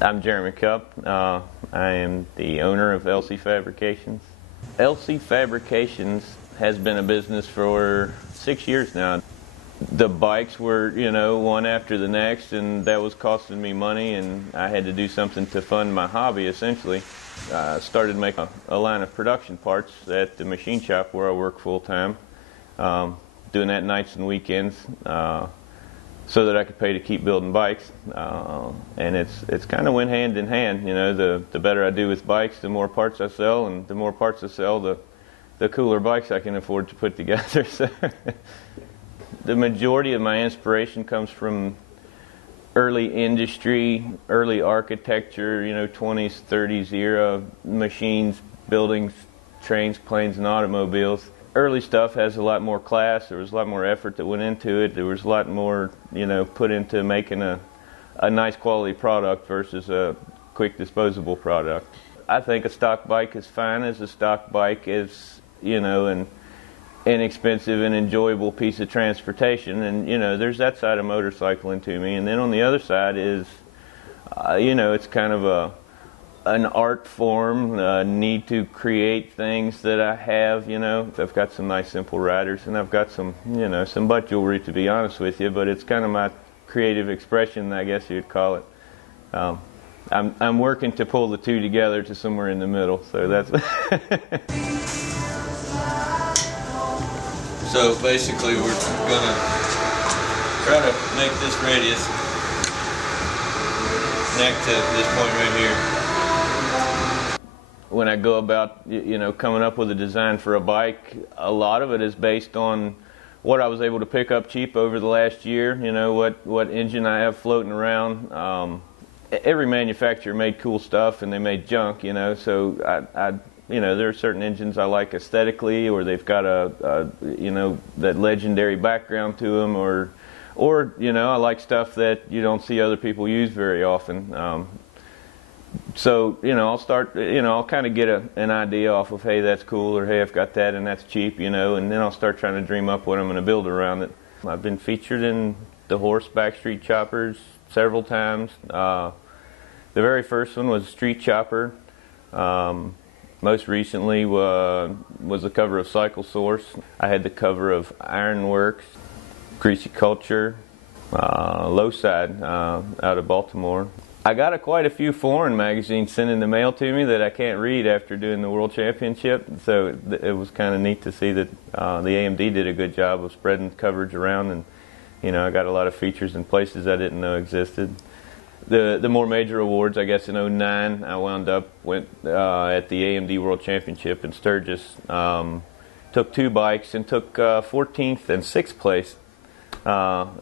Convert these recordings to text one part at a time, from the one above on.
I'm Jeremy Cupp. I am the owner of LC Fabrications. LC Fabrications has been a business for 6 years now. The bikes were, one after the next, and that was costing me money, and I had to do something to fund my hobby, essentially. I started making a line of production parts at the machine shop where I work full-time, doing that nights and weekends. So that I could pay to keep building bikes, and it's kind of went hand in hand. The better I do with bikes, the more parts I sell, and the more parts I sell, the cooler bikes I can afford to put together. So the majority of my inspiration comes from early industry, early architecture, 20s, 30s era machines, buildings, trains, planes, and automobiles. Early stuff has a lot more class. There was a lot more effort that went into it. There was a lot more, put into making a nice quality product versus a quick disposable product. I think a stock bike is fine as a stock bike is, an inexpensive and enjoyable piece of transportation. And, there's that side of motorcycling to me. And then on the other side is, it's kind of an art form, need to create things that I have, I've got some nice simple riders, and I've got some, some butt jewelry, to be honest with you, but it's kind of my creative expression, I guess you'd call it. I'm working to pull the two together to somewhere in the middle, so that's... So basically we're gonna try to make this radius connect to this point right here. When I go about, coming up with a design for a bike, a lot of it is based on what I was able to pick up cheap over the last year, what engine I have floating around. Every manufacturer made cool stuff and they made junk, so there are certain engines I like aesthetically, or they've got that legendary background to them, or I like stuff that you don't see other people use very often. So, I'll start, I'll kind of get an idea off of, hey, that's cool, or hey, I've got that and that's cheap, and then I'll start trying to dream up what I'm going to build around it. I've been featured in the Horse Backstreet Choppers several times. The very first one was Street Chopper. Most recently was the cover of Cycle Source. I had the cover of Ironworks, Greasy Culture, Lowside out of Baltimore. I got quite a few foreign magazines sent in the mail to me that I can't read after doing the World Championship, so it was kind of neat to see that the AMD did a good job of spreading coverage around, and I got a lot of features in places I didn't know existed. The more major awards, I guess in '09, I wound up at the AMD World Championship in Sturgis. Took two bikes and took 14th and 6th place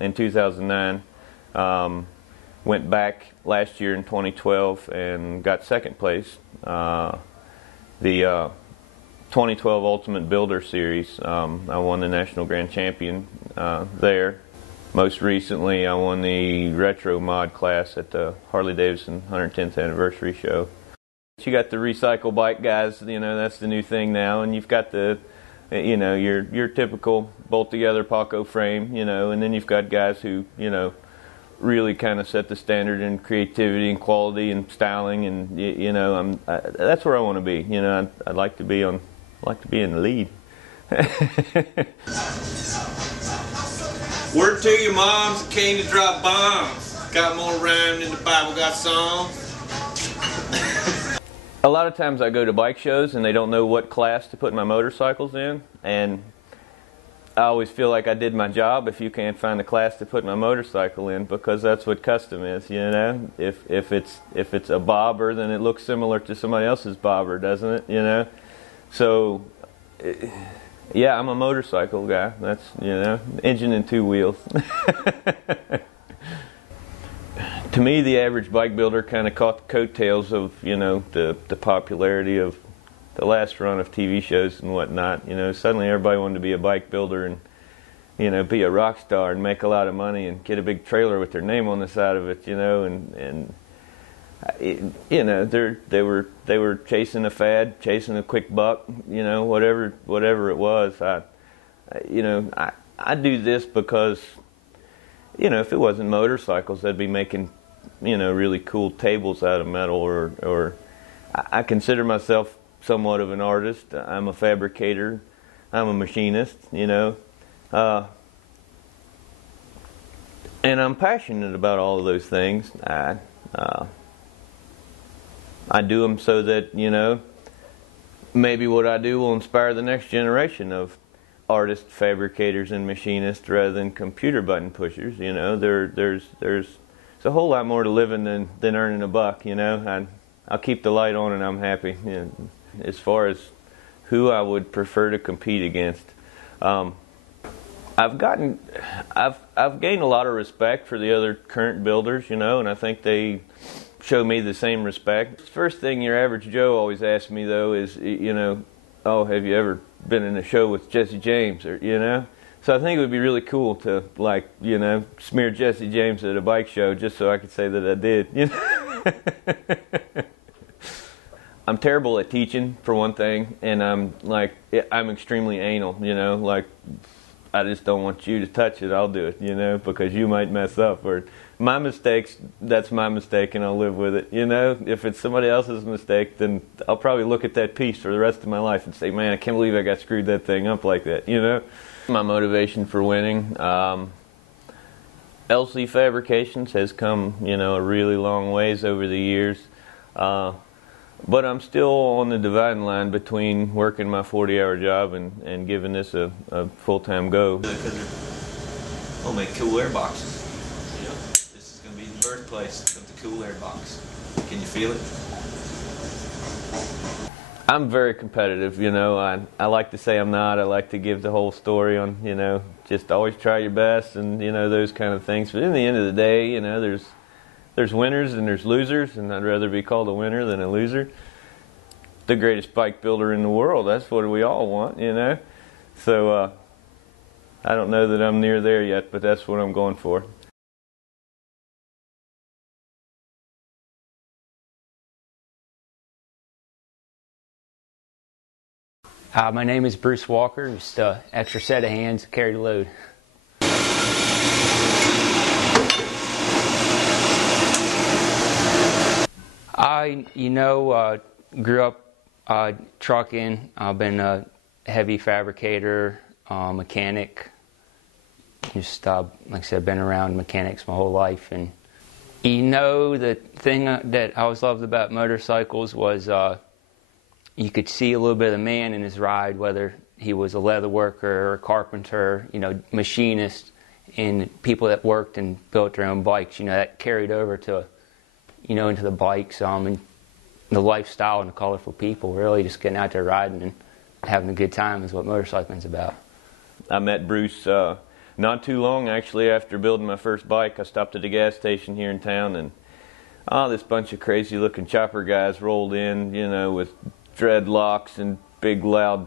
in 2009. Went back last year in 2012 and got 2nd place. The 2012 Ultimate Builder Series, I won the National Grand Champion there. Most recently, I won the Retro Mod class at the Harley-Davidson 110th Anniversary Show. You got the recycle bike guys, that's the new thing now, and you've got the, your typical bolt-together Paco frame, and then you've got guys who, really kind of set the standard in creativity and quality and styling, and that's where I want to be. I'd like to be in the lead. Word to your moms that came to drop bombs. Got more rhyme than the Bible got songs. A lot of times I go to bike shows and they don't know what class to put my motorcycles in, and I always feel like I did my job if you can't find a class to put my motorcycle in, because that's what custom is, If it's a bobber, then it looks similar to somebody else's bobber, doesn't it, So, yeah, I'm a motorcycle guy. That's, engine and 2 wheels. To me, the average bike builder kind of caught the coattails of, the popularity of the last run of TV shows and whatnot. Suddenly everybody wanted to be a bike builder and, be a rock star and make a lot of money and get a big trailer with their name on the side of it, they were chasing a fad, chasing a quick buck, whatever it was. I do this because, if it wasn't motorcycles, I'd be making you know, really cool tables out of metal, or I consider myself somewhat of an artist. I'm a fabricator. I'm a machinist, you know. And I'm passionate about all of those things. I do them so that, you know, maybe what I do will inspire the next generation of artists, fabricators, and machinists rather than computer button pushers. You know, there's a whole lot more to living than earning a buck. You know, I'll keep the light on and I'm happy. You know, as far as who I would prefer to compete against, I've gained a lot of respect for the other current builders. You know, and I think they show me the same respect. First thing your average Joe always asks me though is, you know, oh, have you ever been in a show with Jesse James, or, you know? So I think it would be really cool to, like, you know, smear Jesse James at a bike show just so I could say that I did, you know? I'm terrible at teaching, for one thing, and I'm extremely anal, you know, like, I just don't want you to touch it, I'll do it, you know, because you might mess up, or my mistakes, that's my mistake and I'll live with it, you know. If it's somebody else's mistake, then I'll probably look at that piece for the rest of my life and say, man, I can't believe I got screwed that thing up like that, you know. My motivation for winning, LC Fabrications has come, you know, a really long ways over the years, but I'm still on the dividing line between working my 40-hour job and giving this a full-time go. We'll make cool air boxes. This is going to be the birthplace of the cool air box. Can you feel it? I'm very competitive, you know. I like to say I'm not. I like to give the whole story on, you know, just always try your best and, you know, those kind of things. But in the end of the day, you know, there's winners and there's losers, and I'd rather be called a winner than a loser. The greatest bike builder in the world, that's what we all want, you know. So I don't know that I'm near there yet, but that's what I'm going for. My name is Bruce Walker, just an extra set of hands to carry the load. I, grew up trucking. I've been a heavy fabricator, mechanic. Just, like I said, been around mechanics my whole life. And, the thing that I always loved about motorcycles was you could see a little bit of the man in his ride, whether he was a leather worker or a carpenter, machinist, and people that worked and built their own bikes. That carried over to, into the bikes, and the lifestyle and the colorful people. Really just getting out there riding and having a good time is what motorcycling's about. I met Bruce not too long actually after building my first bike. I stopped at a gas station here in town, and this bunch of crazy looking chopper guys rolled in, with dreadlocks and big loud,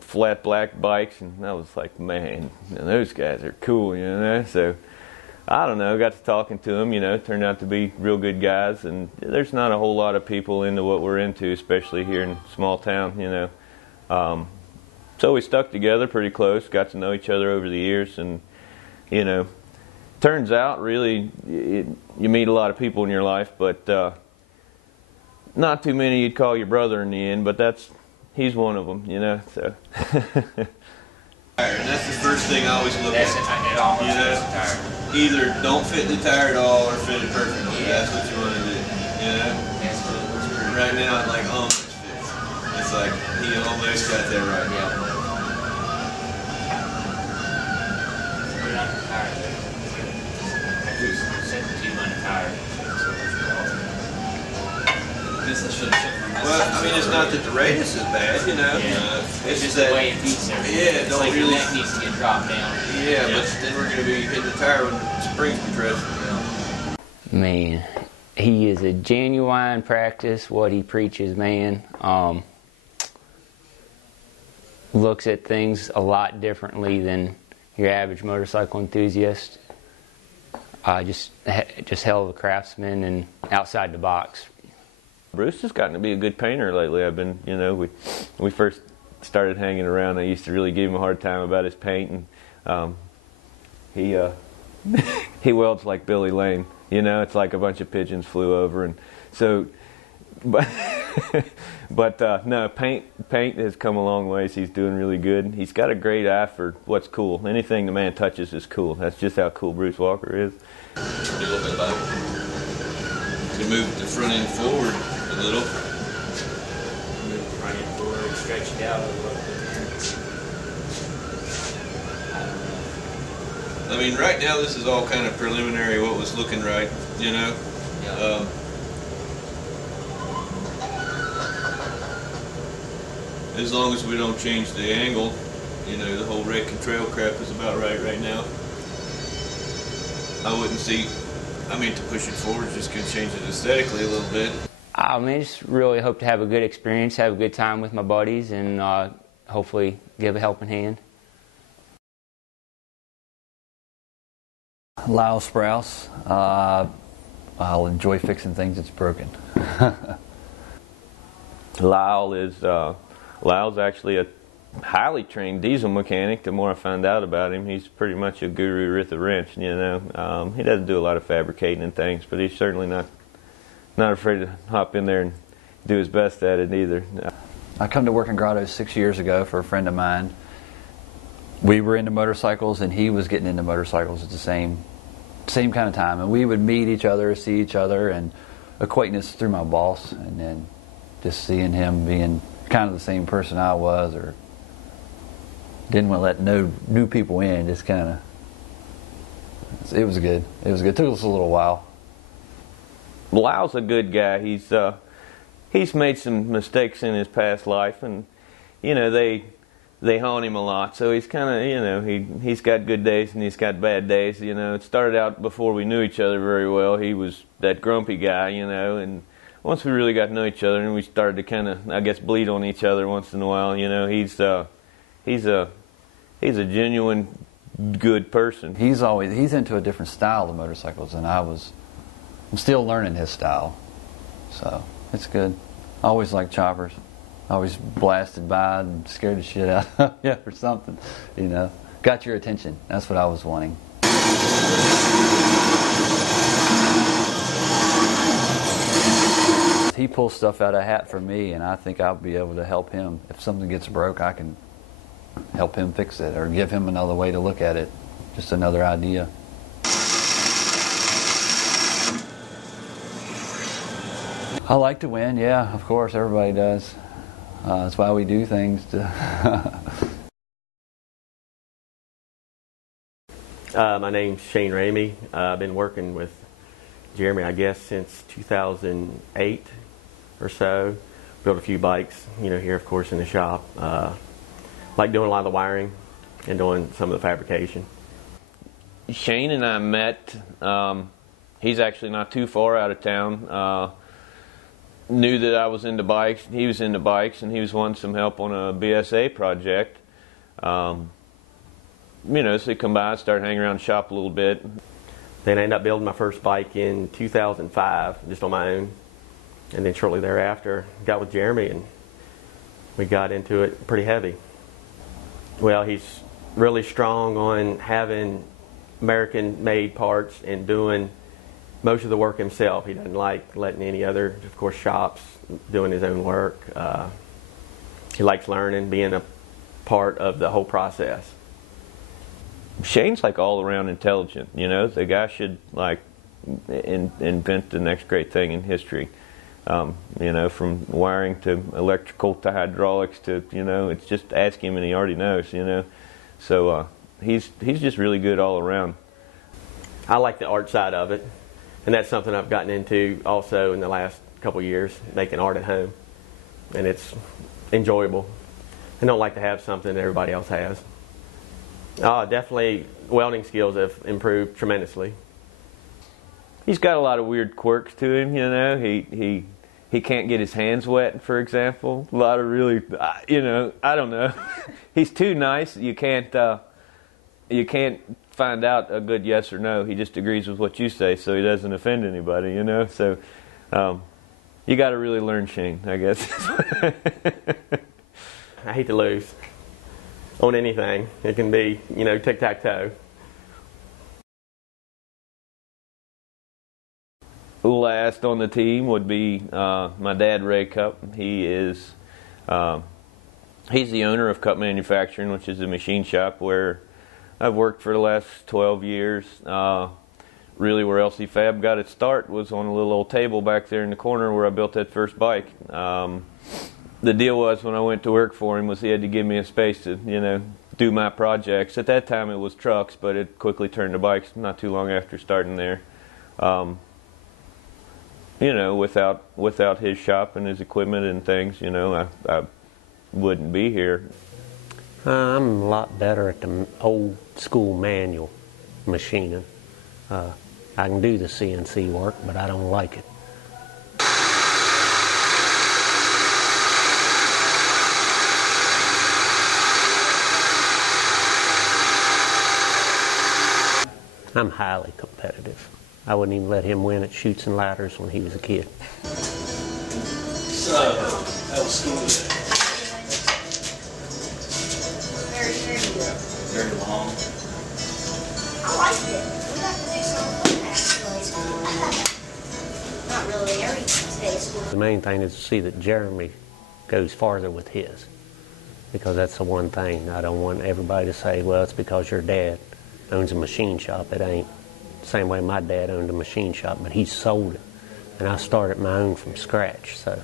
flat black bikes, and I was like, man, those guys are cool, so I don't know, got to talking to them, turned out to be real good guys, and there's not a whole lot of people into what we're into, especially here in small town, so we stuck together pretty close, got to know each other over the years, and turns out really you meet a lot of people in your life, but not too many you'd call your brother in the end, but he's one of them, so. And that's the first thing I always look at. Either don't fit the tire at all or fit it perfectly. That's what you want to do, Right now, it like almost fits. It's like he almost got that right. Yeah. Well, I mean, it's not that the radius is bad, It's just the way it beats everything. Yeah, it's like the neck needs to get dropped down. Yeah, but then we're going to be hitting the tire when the springs be dressed. Man, he is a genuine practice, what he preaches, man. Looks at things a lot differently than your average motorcycle enthusiast. Just hell of a craftsman and outside the box. Bruce has gotten to be a good painter lately. I've been, we first started hanging around, I used to really give him a hard time about his paint, and he welds like Billy Lane. You know, it's like a bunch of pigeons flew over, and so, but, no, paint has come a long ways. He's doing really good. He's got a great eye for what's cool. Anything the man touches is cool. That's just how cool Bruce Walker is. Do a little bit about it. You move the front end forward a little. Move the front end forward, stretch it out a little bit. I mean, right now this is all kind of preliminary, what was looking right, you know? Yeah. As long as we don't change the angle, you know, the whole wreck and trail crap is about right now. I wouldn't see, I mean, to push it forward, just gonna change it aesthetically a little bit. I mean, I just really hope to have a good experience, have a good time with my buddies, and hopefully give a helping hand. Lyle Sprouse. I'll enjoy fixing things that's broken. Lyle's actually a highly trained diesel mechanic. The more I find out about him, he's pretty much a guru with a wrench. You know, he doesn't do a lot of fabricating and things, but he's certainly not afraid to hop in there and do his best at it either. I come to work in Grotto 6 years ago for a friend of mine. We were into motorcycles, and he was getting into motorcycles at the same kind of time, and we would meet each other, see each other, and acquaintance through my boss, and then just seeing him being kind of the same person I was, or didn't want to let no new people in, just kind of, it was good. It was good. It took us a little while. Lyle's a good guy. He's made some mistakes in his past life, and you know they haunt him a lot. So he's kind of, you know, he's got good days and he's got bad days. You know, it started out before we knew each other very well. He was that grumpy guy, you know, and once we really got to know each other and we started to kind of, I guess, bleed on each other once in a while. You know, he's a genuine good person. He's into a different style of motorcycles than I was. I'm still learning his style, so it's good. I always like choppers. I always blasted by and scared the shit out of you or something, you know. Got your attention. That's what I was wanting. He pulls stuff out of a hat for me, and I think I'll be able to help him. If something gets broke, I can help him fix it or give him another way to look at it. Just another idea. I like to win, yeah, of course, everybody does. That's why we do things. My name's Shane Ramey. I've been working with Jeremy, I guess, since 2008 or so. Built a few bikes, you know, here, of course, in the shop. Like doing a lot of the wiring and doing some of the fabrication. Shane and I met. He's actually not too far out of town. Knew that I was into bikes, he was into bikes, and he was wanting some help on a BSA project. You know, so he come by, started hanging around the shop a little bit. Then I ended up building my first bike in 2005, just on my own. And then shortly thereafter, got with Jeremy, and we got into it pretty heavy. Well, he's really strong on having American-made parts and doing most of the work himself. He doesn't like letting any other, of course, shops doing his own work. He likes learning, being a part of the whole process. Shane's like all around intelligent, you know. The guy should like invent the next great thing in history. You know, from wiring to electrical to hydraulics to, you know, it's just ask him and he already knows, you know. So he's just really good all around. I like the art side of it. And that's something I've gotten into also in the last couple of years, making art at home. And it's enjoyable. I don't like to have something that everybody else has. Definitely welding skills have improved tremendously. He's got a lot of weird quirks to him, you know. He can't get his hands wet, for example. A lot of really, you know, I don't know. He's too nice. You can't find out a good yes or no. He just agrees with what you say, so he doesn't offend anybody, you know. So you got to really learn Shane, I guess. I hate to lose on anything. It can be, you know, tic-tac-toe. Last on the team would be my dad, Ray Cup. He's the owner of Cup Manufacturing, which is a machine shop where I've worked for the last 12 years. Really where LCFab got its start was on a little old table back there in the corner where I built that first bike. The deal was when I went to work for him was he had to give me a space to, do my projects. At that time it was trucks, but it quickly turned to bikes not too long after starting there. Without his shop and his equipment and things, I wouldn't be here. I'm a lot better at the old school manual machining. I can do the CNC work, but I don't like it. I'm highly competitive. I wouldn't even let him win at Chutes and Ladders when he was a kid. So, how was school today? Very long. I liked it. We got to do some fun actually. Not really every day school. The main thing is to see that Jeremy goes farther with his, because that's the one thing. I don't want everybody to say, well, it's because your dad owns a machine shop. It ain't. Same way my dad owned a machine shop, but he sold it. And I started my own from scratch. So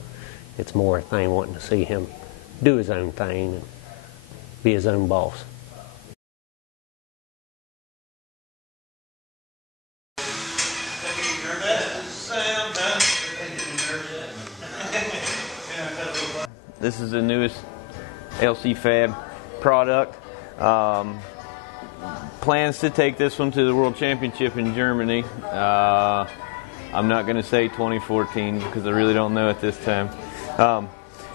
it's more a thing wanting to see him do his own thing and be his own boss. This is the newest LCFab product. Plans to take this one to the World Championship in Germany. I'm not going to say 2014 because I really don't know at this time.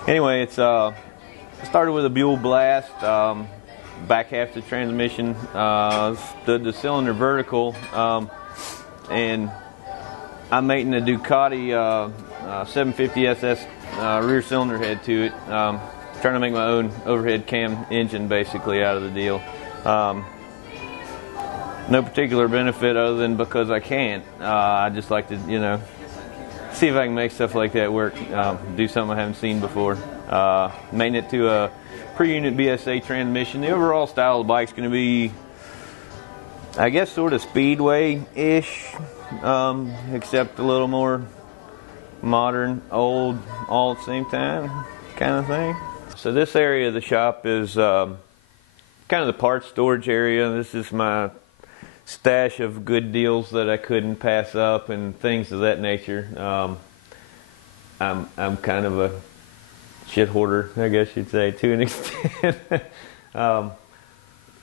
Anyway, it's started with a Buell Blast. Back half the transmission stood the cylinder vertical, and I'm making a Ducati 750 SS rear cylinder head to it. Trying to make my own overhead cam engine basically out of the deal. No particular benefit other than because I can. I just like to, see if I can make stuff like that work. Do something I haven't seen before. Making it to a per-unit BSA transmission. The overall style of the bike's going to be, I guess, sort of speedway-ish, except a little more modern, old, all at the same time kind of thing. So this area of the shop is kind of the parts storage area. This is my stash of good deals that I couldn't pass up and things of that nature. I'm kind of a shit hoarder, I guess you'd say, to an extent. But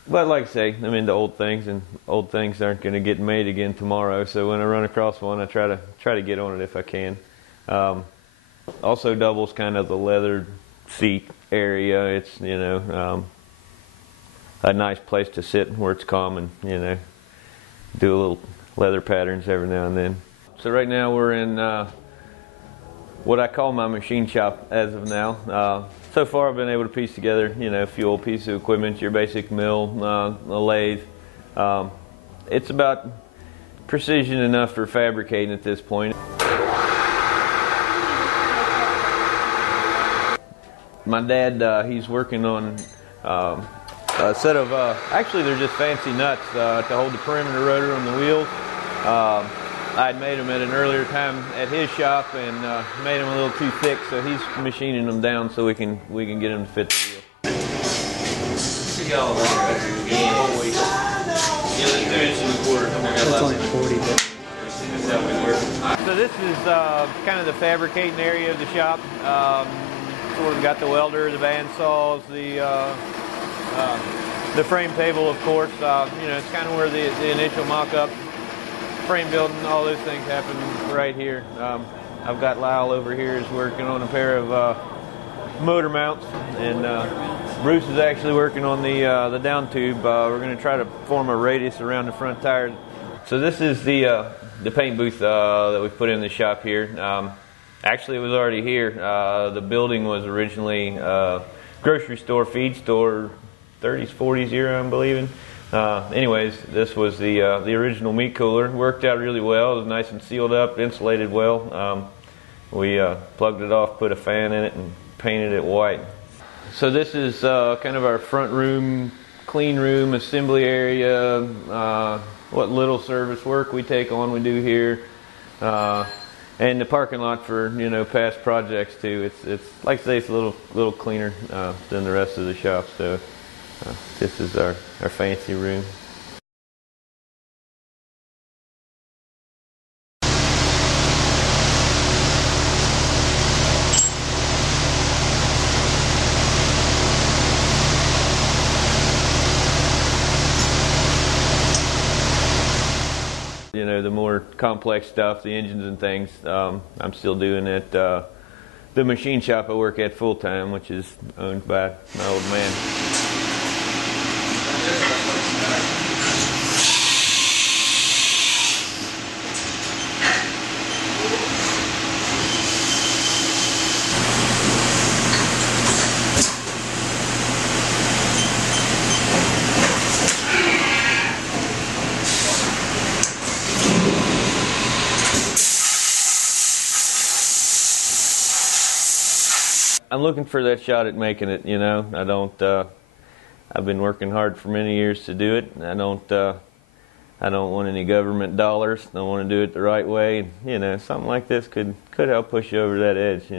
like I say, I'm into old things, and old things aren't going to get made again tomorrow. So when I run across one, I try to get on it if I can. Also doubles kind of the leather seat area. It's a nice place to sit where it's calm and do a little leather patterns every now and then. So right now we're in what I call my machine shop as of now. So far I've been able to piece together a few old pieces of equipment, your basic mill, a lathe. It's about precision enough for fabricating at this point. My dad, he's working on a set of, actually they're just fancy nuts to hold the perimeter rotor on the wheels. I'd made them at an earlier time at his shop and made them a little too thick, so he's machining them down so we can get them to fit the wheel. See y'all later. That's only 40 bits. So this is kind of the fabricating area of the shop. Sort of got the welder, the bandsaws, the frame table, of course. It's kind of where the initial mock-up frame building, all those things happen right here. I've got Lyle over here is working on a pair of motor mounts, and Bruce is actually working on the down tube. We're going to try to form a radius around the front tire. So this is the paint booth that we put in the shop here. Actually, it was already here. The building was originally a grocery store, feed store, 30s, 40s era, I'm believing. Anyways, this was the original meat cooler. Worked out really well. It was nice and sealed up, insulated well. We plugged it off, put a fan in it, and painted it white. So this is kind of our front room, clean room, assembly area. What little service work we take on, we do here. And the parking lot for past projects too. It's like I say, it's a little cleaner than the rest of the shop. So this is our fancy room. The more complex stuff, the engines and things, I'm still doing at the machine shop I work at full time, which is owned by my old man. I'm looking for that shot at making it, I don't, I've been working hard for many years to do it. I don't want any government dollars. I want to do it the right way. Something like this could help push you over that edge,